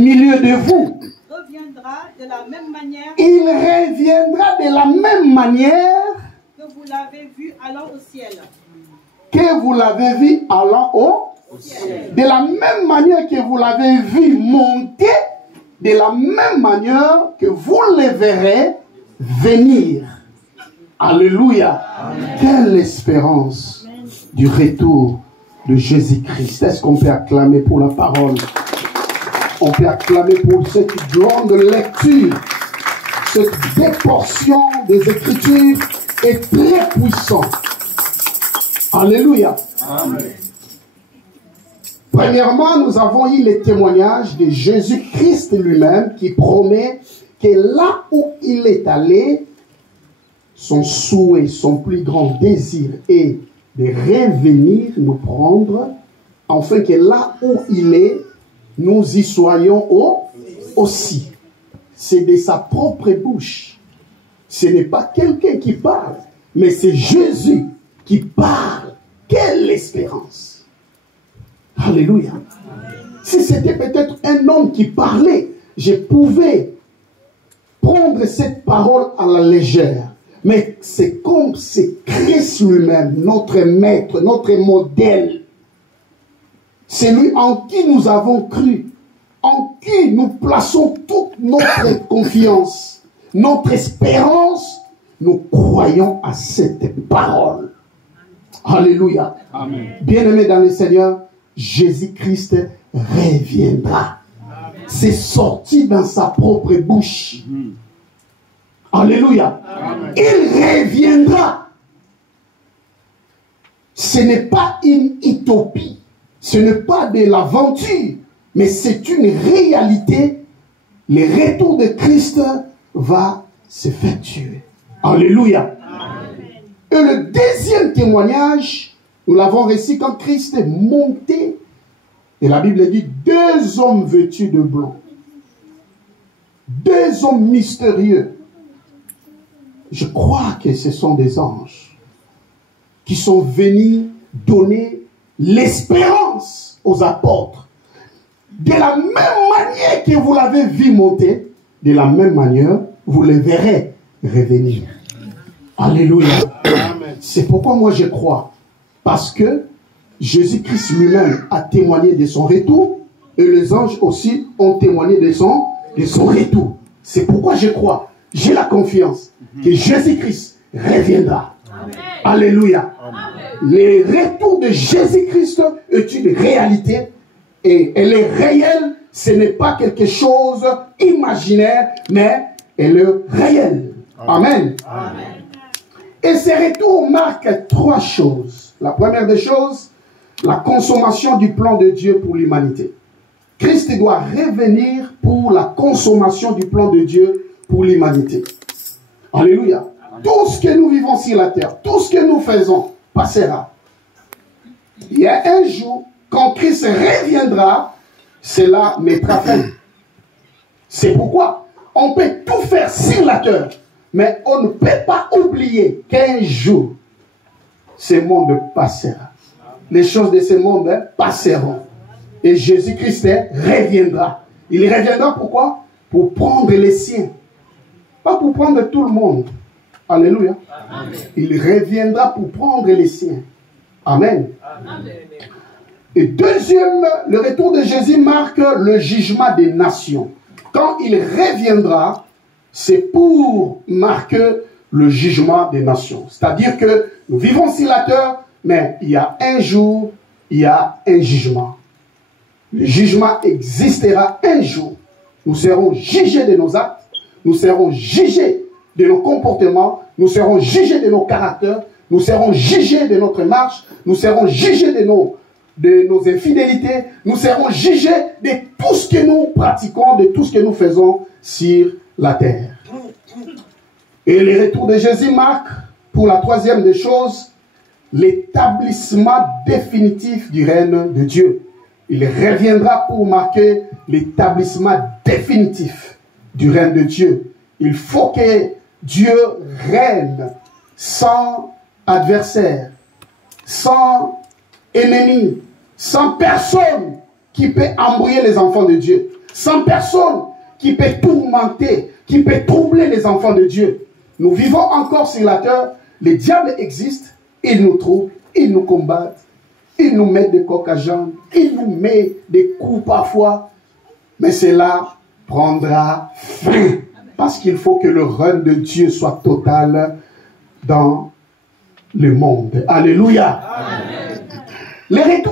milieu de vous, reviendra de la même manière, il reviendra de la même manière que vous l'avez vu allant au ciel. Que vous l'avez vu allant au ciel. De la même manière que vous l'avez vu monter, de la même manière que vous le verrez venir. Alléluia. Amen. Quelle espérance du retour de Jésus-Christ. Est-ce qu'on peut acclamer pour la parole? On peut acclamer pour cette grande lecture. Cette déportion des Écritures est très puissante. Alléluia. Amen. Premièrement, nous avons eu les témoignages de Jésus-Christ lui-même qui promet que là où il est allé, son souhait, son plus grand désir est de revenir nous prendre, afin que là où il est, nous y soyons aussi. C'est de sa propre bouche. Ce n'est pas quelqu'un qui parle, mais c'est Jésus qui parle. Quelle espérance! Alléluia. Si c'était peut-être un homme qui parlait, je pouvais prendre cette parole à la légère. Mais c'est comme c'est Christ lui-même, notre maître, notre modèle. C'est lui en qui nous avons cru, en qui nous plaçons toute notre confiance, notre espérance. Nous croyons à cette parole. Alléluia. Amen. Bien-aimés dans le Seigneur, Jésus-Christ reviendra. C'est sorti dans sa propre bouche. Alléluia. Amen. Il reviendra. Ce n'est pas une utopie. Ce n'est pas de l'aventure. Mais c'est une réalité. Le retour de Christ va s'effectuer. Alléluia. Amen. Et le deuxième témoignage, nous l'avons reçu quand Christ est monté. Et la Bible dit, 2 hommes vêtus de blanc. 2 hommes mystérieux. Je crois que ce sont des anges qui sont venus donner l'espérance aux apôtres. De la même manière que vous l'avez vu monter, de la même manière, vous le verrez revenir. Alléluia. C'est pourquoi moi je crois. Parce que Jésus-Christ lui-même a témoigné de son retour et les anges aussi ont témoigné de son retour. C'est pourquoi je crois. J'ai la confiance que Jésus-Christ reviendra. Amen. Alléluia. Amen. Le retour de Jésus-Christ est une réalité et elle est réelle. Ce n'est pas quelque chose imaginaire, mais elle est réelle. Amen. Amen. Et ce retour marque 3 choses. La première des choses, la consommation du plan de Dieu pour l'humanité. Christ doit revenir pour la consommation du plan de Dieu pour l'humanité. Alléluia. Tout ce que nous vivons sur la terre, tout ce que nous faisons passera. Il y a un jour, quand Christ reviendra, cela mettra fin. C'est pourquoi on peut tout faire sur la terre, mais on ne peut pas oublier qu'un jour, ce monde passera. Les choses de ce monde passeront. Et Jésus-Christ reviendra. Il reviendra pourquoi? Pour prendre les siens. Pas pour prendre tout le monde. Alléluia. Amen. Il reviendra pour prendre les siens. Amen. Amen. Et deuxième, le retour de Jésus marque le jugement des nations. Quand il reviendra, c'est pour marquer le jugement des nations. C'est-à-dire que nous vivons sur la terre, mais il y a un jour, il y a un jugement. Le jugement existera un jour. Nous serons jugés de nos actes, nous serons jugés de nos comportements, nous serons jugés de nos caractères, nous serons jugés de notre marche, nous serons jugés de nos infidélités, nous serons jugés de tout ce que nous pratiquons, de tout ce que nous faisons sur la terre. Et le retour de Jésus marque, pour la troisième des choses, l'établissement définitif du règne de Dieu. Il reviendra pour marquer l'établissement définitif du règne de Dieu. Il faut que Dieu règne sans adversaire, sans ennemi, sans personne qui peut embrouiller les enfants de Dieu. Sans personne qui peut tourmenter, qui peut troubler les enfants de Dieu. Nous vivons encore sur la terre. Les diables existent. Ils nous troublent. Ils nous combattent. Ils nous mettent des coques à jambes. Ils nous mettent des coups parfois. Mais cela prendra fin. Parce qu'il faut que le règne de Dieu soit total dans le monde. Alléluia. Amen. Les